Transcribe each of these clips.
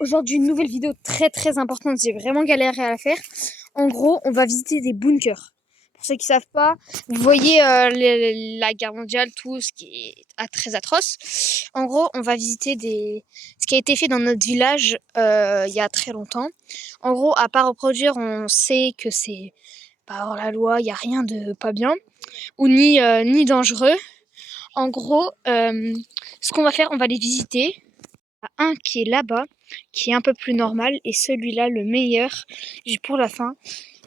Aujourd'hui, une nouvelle vidéo très importante. J'ai vraiment galéré à la faire. En gros, on va visiter des bunkers. Pour ceux qui savent pas, vous voyez la guerre mondiale, tout ce qui est très atroce. En gros, on va visiter ce qui a été fait dans notre village il y a très longtemps. En gros, à part reproduire, on sait que c'est pas hors la loi, il y a rien de pas bien ou ni dangereux. En gros, ce qu'on va faire, on va les visiter. Un qui est là-bas, qui est un peu plus normal, et celui-là, le meilleur, pour la fin.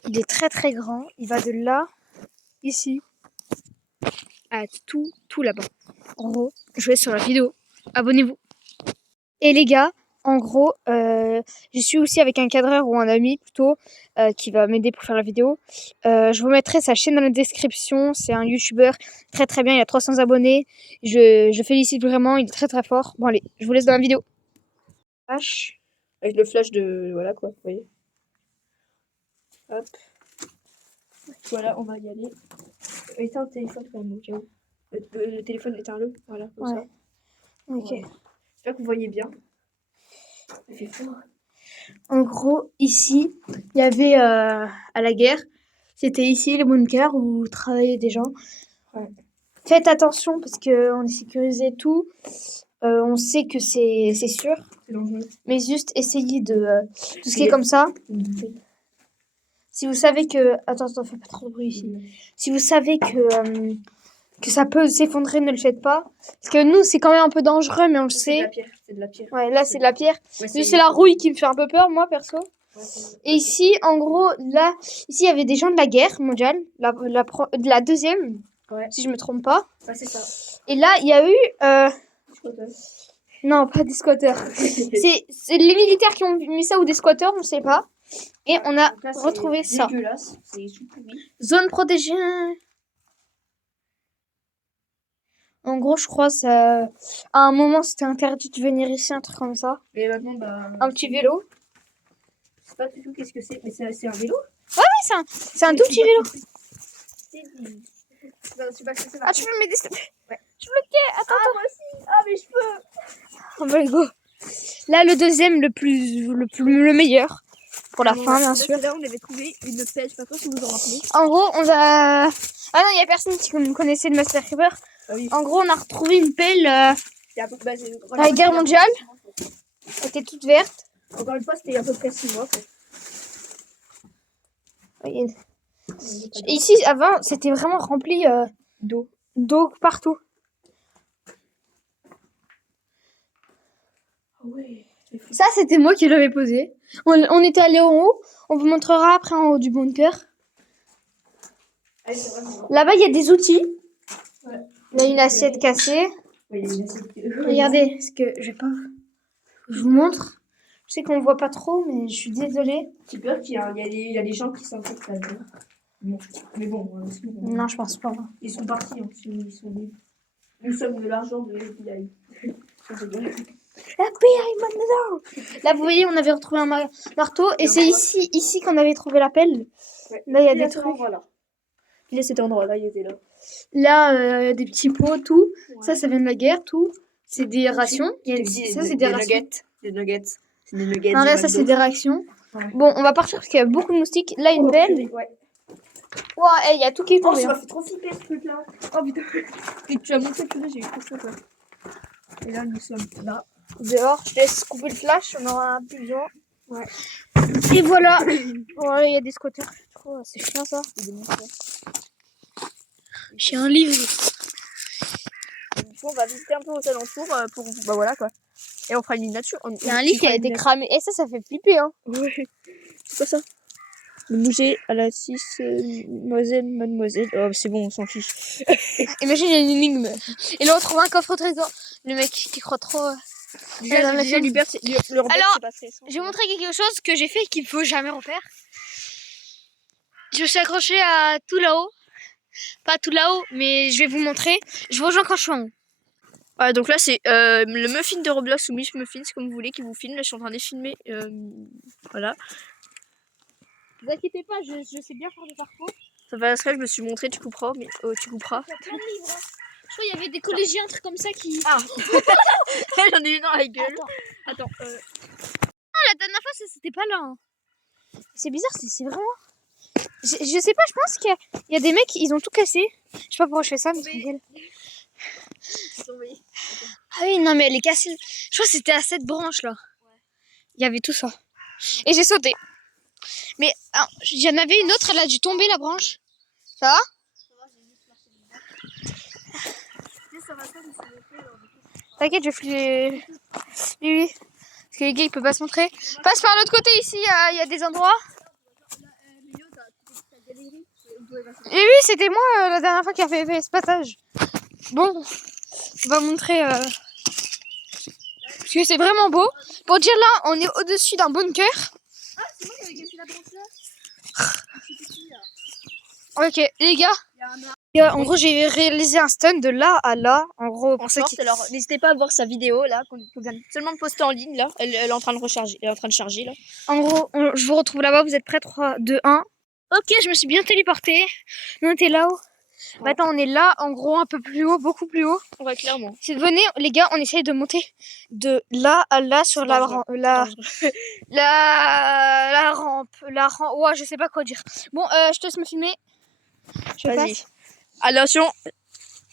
Il est très grand. Il va de là, ici, à tout là-bas. En gros, je vous laisse sur la vidéo. Abonnez-vous. Et les gars, en gros, je suis aussi avec un cadreur ou un ami plutôt qui va m'aider pour faire la vidéo. Je vous mettrai sa chaîne dans la description. C'est un youtubeur très bien. Il a 300 abonnés. Je félicite vraiment. Il est très fort. Bon allez, je vous laisse dans la vidéo. Flash. Avec le flash de... Voilà quoi, vous voyez. Hop. Voilà, on va y aller. Éteins le téléphone quand même, au cas où. Le téléphone, éteins-le. Voilà, comme ça. Ok. Voilà. J'espère que vous voyez bien. Il fait froid. En gros, ici, il y avait à la guerre, c'était ici le bunker où travaillaient des gens. Ouais. Faites attention parce qu'on est sécurisé et tout. On sait que c'est sûr. C'est dangereux. Mais juste essayez de tout ce qui est comme ça. Si vous savez que... Attends, fais pas trop de bruit ici. Si vous savez que ça peut s'effondrer, ne le faites pas. Parce que nous, c'est quand même un peu dangereux, mais on le sait. C'est de la pierre. Ouais, là, c'est de la pierre. Ouais, c'est la rouille qui me fait un peu peur, moi, perso. Ouais, et ici, en gros, là, ici, il y avait des gens de la guerre mondiale, de la deuxième, si je me trompe pas. Ouais, c'est ça. Et là, il y a eu... Non, pas des squatteurs. c'est les militaires qui ont mis ça ou des squatteurs, on ne sait pas. Et on a retrouvé ça. C'est Zone protégée. En gros, je crois ça. À un moment, c'était interdit de venir ici, un truc comme ça. Et maintenant, bah... Un petit vélo. Je sais pas du tout qu'est-ce que c'est, mais c'est un vélo. Ouais, c'est un tout petit vélo. Ah, tu peux m'aider s'il te plaît? Ouais. Je suis bloquée. Attends. Moi aussi. Ah, mais je peux. On va go. Là, le deuxième, le meilleur. Pour la fin, bien sûr. Là, on avait trouvé une pelle, je sais pas trop si vous en rappelez. En gros, on a... Ah non, il y a personne qui connaissait le Master Creeper. Ah oui. En gros, on a retrouvé une pelle la guerre mondiale. Elle était toute verte. Encore une fois, c'était à peu près 6 mois. Ici, avant, c'était vraiment rempli d'eau partout. Ouais. Ça, c'était moi qui l'avais posé. On était allé en haut. On vous montrera après en haut du bunker. Là-bas, il y a des outils. Ouais. Il y a une assiette cassée. Ouais, il y a une assiette... Regardez, ce que je vais pas. Je vous montre. Je sais qu'on voit pas trop, mais je suis désolée. J'ai peur qu'il y a des gens qui s'inquiètent là-dedans. Bon. Mais bon, non, je pense pas. Ils sont partis, hein. Ils sont libres. Nous sommes de l'argent de l'FBI. Là, vous voyez, on avait retrouvé un marteau. Et c'est ici qu'on avait trouvé la pelle. Ouais. Là, il y a des trucs. Voilà. Il y a cet endroit-là, il était là. Là, des petits pots, tout. Ouais. Ça vient de la guerre, tout. C'est des rations. Ça, c'est des rations. Des nuggets. C'est des nuggets. Non, là, ça, c'est des rations. Ouais. Bon, on va partir parce qu'il y a beaucoup de moustiques. Là, une pelle. Ouais. Wow, il y a tout qui est tombé. Ça m'a fait trop flipper ce truc-là. Oh putain. Et tu as montré que là, j'ai eu trop peur. Et là, nous sommes là. Dehors, je laisse couper le flash, on aura plus besoin. Ouais. Et voilà. Voilà, il y a des squatteurs. Oh, c'est chiant ça. J'ai un livre. Du coup, on va visiter un peu aux alentours pour. Bah voilà quoi. Et on fera une miniature. Il y a un livre qui a été cramé. Et ça fait flipper, hein. Ouais. C'est quoi ça? Le musée à la 6, mademoiselle. Oh, c'est bon, on s'en fiche. Imagine, il y a une énigme. Et là, on trouve un coffre au trésor. Le mec qui croit trop. Alors, je vais montrer quelque chose que j'ai fait et qu'il ne faut jamais refaire. Je me suis accrochée à tout là-haut. Pas tout là-haut, mais je vais vous montrer. Je vous rejoins quand je suis en haut. Voilà, donc là, c'est le muffin de Roblox ou Miss Muffins, comme vous voulez, qui vous filme. Là, je suis en train de filmer. Voilà. Ne vous inquiétez pas, je sais bien faire le parcours. Ça va, je me suis montré, tu couperas, mais tu couperas. Il y a plein de livres. Hein. Je crois qu'il y avait des collégiens, un truc comme ça qui. Ah. J'en ai eu dans la gueule. Attends. la dernière fois, c'était pas là. Hein. C'est bizarre, c'est vraiment... Je sais pas, je pense qu'il y a des mecs, ils ont tout cassé. Je sais pas pourquoi je fais ça, mais c'est nickel. Ah oui, non, mais elle est cassée. Je crois que c'était à cette branche là. Il y avait tout ça. Et j'ai sauté. Mais il y en avait une autre, elle a dû tomber la branche. Ça va? T'inquiète, je vais filer. Oui. Parce que les gars, ils peuvent pas se montrer. Passe par l'autre côté ici, il y a des endroits. Et oui, c'était moi la dernière fois qui a fait ce passage. Bon, on va montrer. Parce que c'est vraiment beau. Pour dire là, on est au-dessus d'un bunker. Ah, c'est moi qui avais cassé la branche là. Ok, les gars, en gros, j'ai réalisé un stunt de là à là. En gros, pour ceux qui... Alors, n'hésitez pas à voir sa vidéo là, qu'on vient seulement de poster en ligne là. Elle est en train de recharger, elle est en train de charger là. En gros, je vous retrouve là-bas. Vous êtes prêts? 3, 2, 1. Ok, je me suis bien téléportée. Nous, on était là-haut. Ouais. Maintenant, on est là, en gros, un peu plus haut, beaucoup plus haut. Ouais, clairement. Venez, les gars, on essaye de monter de là à là sur la rampe. La rampe. Ouais, je sais pas quoi dire. Bon, je te laisse me filmer. Vas-y. Attention,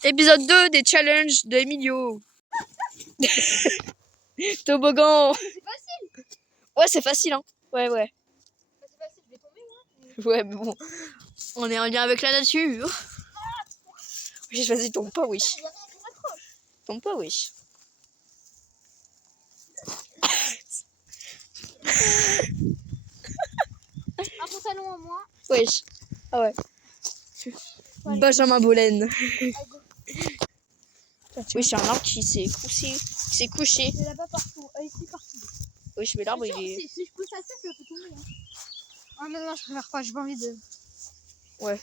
épisode 2 des challenges de Emilio. Toboggan. C'est facile. Ouais, c'est facile, hein. Ouais. C'est facile, je vais tomber, moi. Ouais, mais bon, on est en lien avec la nature. Oui, vas-y, tombe pas, oui. Tombe pas, oui. Un pantalon en moins. Wesh. Ah ouais. Ouais. Benjamin Bollen. Oui, c'est un arbre qui s'est couché. C'est là-bas partout. Ici, partout. Oui, mais l'arbre, il est... Si je pousse assez, ça peut tomber. Hein. Oh non, je préfère pas. J'ai pas envie de... Ouais.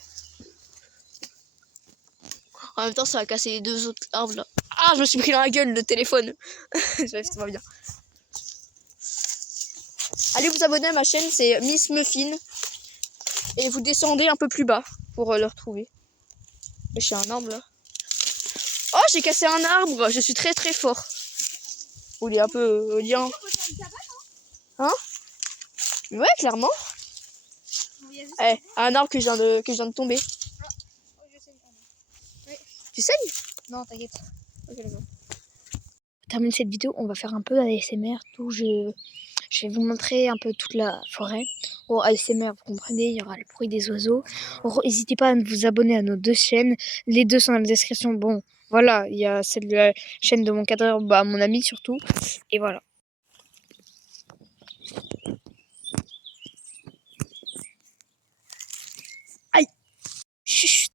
En même temps, ça a cassé les deux autres arbres, là. Ah, je me suis pris dans la gueule, le téléphone. Ça va bien. Allez vous abonner à ma chaîne, c'est Miss Muffin. Et vous descendez un peu plus bas pour le retrouver. J'ai un arbre là. Oh, j'ai cassé un arbre. Je suis très très fort. Vous voulez un peu lien? Hein? Ouais, clairement. Eh, un arbre que je viens de tomber. Tu saignes? Non, t'inquiète. Ok, d'accord. Pour terminer cette vidéo, on va faire un peu d'ASMR. Je vais vous montrer un peu toute la forêt. Oh, ASMR, vous comprenez, il y aura le bruit des oiseaux. N'hésitez pas à vous abonner à nos deux chaînes. Les deux sont dans la description. Bon, voilà, il y a celle de la chaîne de mon cadreur, mon ami surtout. Et voilà. Aïe! Chut!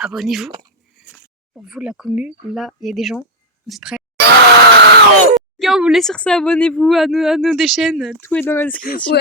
Abonnez-vous. Pour vous, la commu, là, il y a des gens. Vous êtes prêts? Gars, vous voulez sur ça, abonnez-vous à nos des chaînes. Tout est dans la description. Ouais.